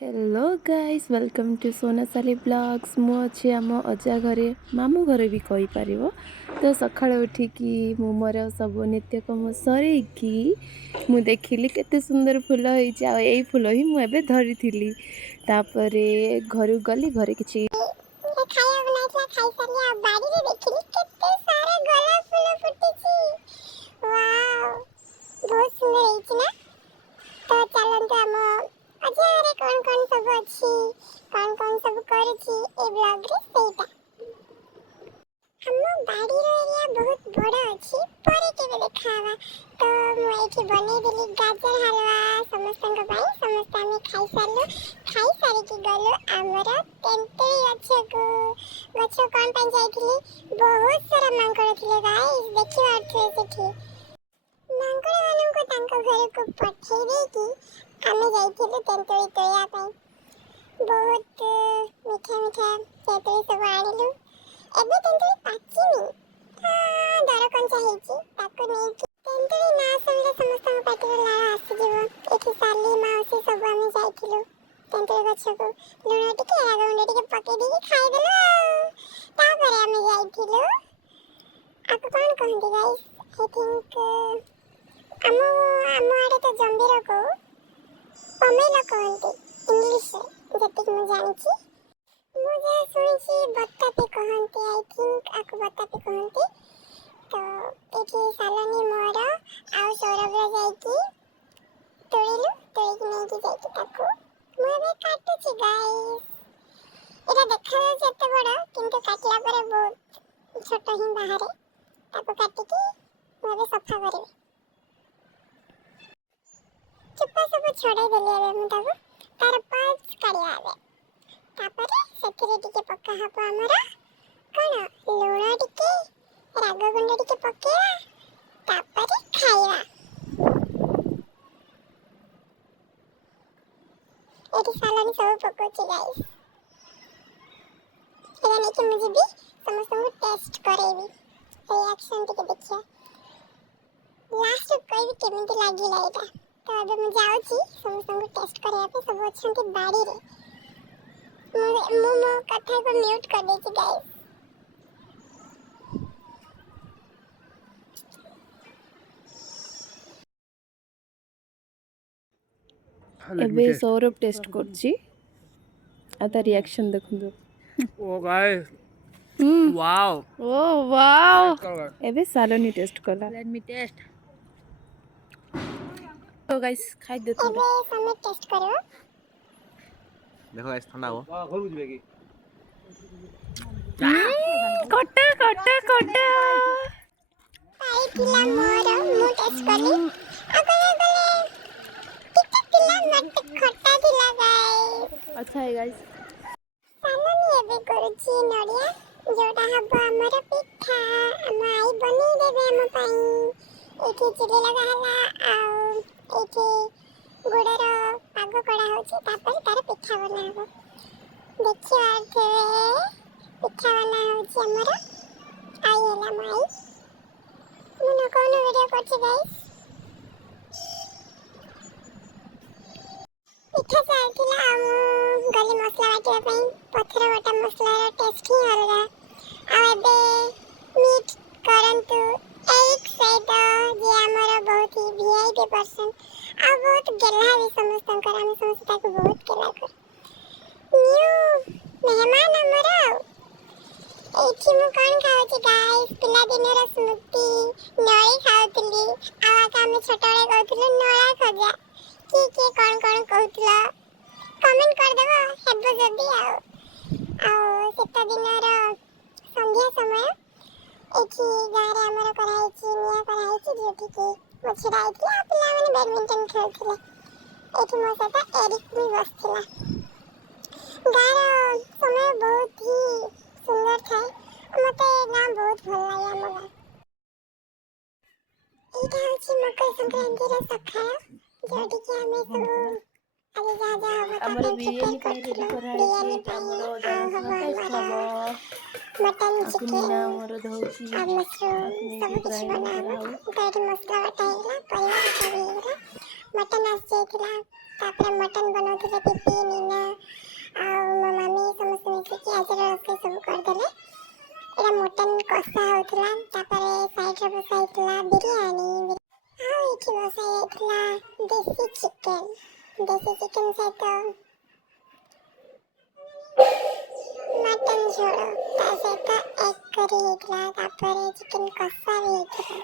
Hello guys welcome to Sonasali blogs मु अच्छे आम अजा घरे मामू घरे भी कही पार तो सका उठिकी मु मोर सब नित्यकम सरईकी मु देखिली केते सुंदर फूल होई फूल ही मुझे धरी तापर घर गली घरे किसी खाया बनाइला खाई सारी आ बाड़ी रे देखिली केते सारे गोलाप फूल फुटिची वाओ बहुत सुंदर ହେଇଛି ना तो चलंतु हम अजारे कौन सब अच्छी कौन सब करूची ए ब्लॉग रे सेटा हम बाड़ी रो एरिया बहुत बड़ा अच्छी परे केबे देखावा तो मु एठी बने देली गाजर हलवा समस्तंग भाई समस्त आमे खाई सारलो खाई सारी की गलो हमरा तेंतुली गछ कौन पाई जाइथिली बहुत सारा मांकड़ थिले गाइस देखि आथले सेठी मांकड़ वालों को तांको घर को पठे देकी आमे जाइथिलु तेंतुली तोया पाई बहुत मीठा मीठा तेंतुली सब आनिलु एबे तेंतुली पाचिनी दर कंचा हेची ताको नै तेंतुली ना समले समस्त पाटी ला आसी जीव एठी साली माउसी सब आमे जाइथिलु तेंतुली गछ को लुण टिके रागुंड टिके पके देकी खाई देलो तापरे आमे जाइथिलु आपको कौन कहंती गाइस आई थिंक आमो आडे तो जंबीर को पमेला कहंती इंग्लिश जतिक मु जानिची मुझे सुनिची बत्तापी कहंती आई थिंक आपको बत्तापी कहंती तो एठी सालनी मोर आ सौरभ रे जाईकी तोड़िलु तोड़िकी नेकी जाईकी ताको मु एबे काटुची गाइस एटा देखा जाउछ एते बड़ किंतु काटला परे बहुत छोट ही बाहर ताको काटिकी मु एबे सफा करबी चुप्पा सब छड़ाई देली एबे मु ताको तार पास काढिया एबे तापरे सेथिरे टिके पक्का हबो हमरा कोन लूण टिके राग गुंड टिके पकेया तापरे खाइबा एठी सालनी सब पकोची गाइस एला नेकी मु जिबी समस्तଙ୍କୁ टेस्ट करेबी रिएक्शन टिके देखिया लास्ट कोई भी केमिति लागिला एटा तो अब मु जाउची समस्तଙ୍କୁ टेस्ट करिया पे सब अछंती बाड़ी रे मु कथा को म्यूट कर देची गाइस एबे सौरभ टेस्ट करछि आता रिएक्शन देखु ओ गाइस वाओ ओ वाओ एबे सालोनी टेस्ट कला लेट मी टेस्ट तो गाइस खाइ दे एबे समय टेस्ट करो देखो गाइस ठंडा हो वाह घर बुझबे की कोटा कोटा कोटा आई पिला मोर मु टेस्ट करली अगले गले टिक पिला मत खट्टा दिला गाइस अच्छा है गाइस सालनी एबे करूची नडिया जोटा हबो हमर पिठा हम आई बनी देबे हम पाई एठी चिली लगा हला आ एठी गुड़र पाग कड़ा होची तापर तार पिठा बना हबो देखियो आथे पिठा बना होची हमर आई हला माई मुनो कोनो वीडियो करछि गाइस पिठा चालथिला हम गली मसला बाटिया पई पथर वाटा मसला टेस्ट ही अलगा आ एबे मीट करंतु एक साइड जे हमर बहुत ही वीआईपी पर्सन आ बहुत गेला भी समस्तन कर हम समस्ता को बहुत गेला कर न्यू मेहमान हमर एठी मु कोन खाउची गाइस पिला दिनर स्मृति नळी खाउतली आवा काम छोटळे कहतले नळा खजा की कोन कहतला कमेंट कर देबो हेबो जदी आ सेता दिनर संध्या समय एठी गारे हमर कराइची निया कराइची जोठी की मछराइती आ पिला माने बैडमिंटन खेलथिले एठी मो सता एरिक भी बसथिला गारो समय बहुत ही सुंदर था मते नाम बहुत भल लाया हमरा एटा होची मकर संक्रांति रे सखा जोठी की हमें सब अरे जा जा हम हमर बिरयानी पाई रेडी कराई छी हमरो टेस्ट हबो मटन चिकन चिकन हमरो धौची और मशरूम सब कुछ बना हम गाड़ी मसला बटाइला परिवार सब मटन आस जाइतिला तापर मटन बनौथिले पिपी नीना ବିରିୟାନୀ ଆଉ ଏଠି ବସା ଯାଇଥିଲା ଦେଶୀ ଚିକେନ ସହିତ ମଟନ ଝୋଳ ତା ସହିତ ଏଗ କରି ହେଇଥିଲା ତାପରେ ଚିକେନ କଷା ବି ହେଇଥିଲା।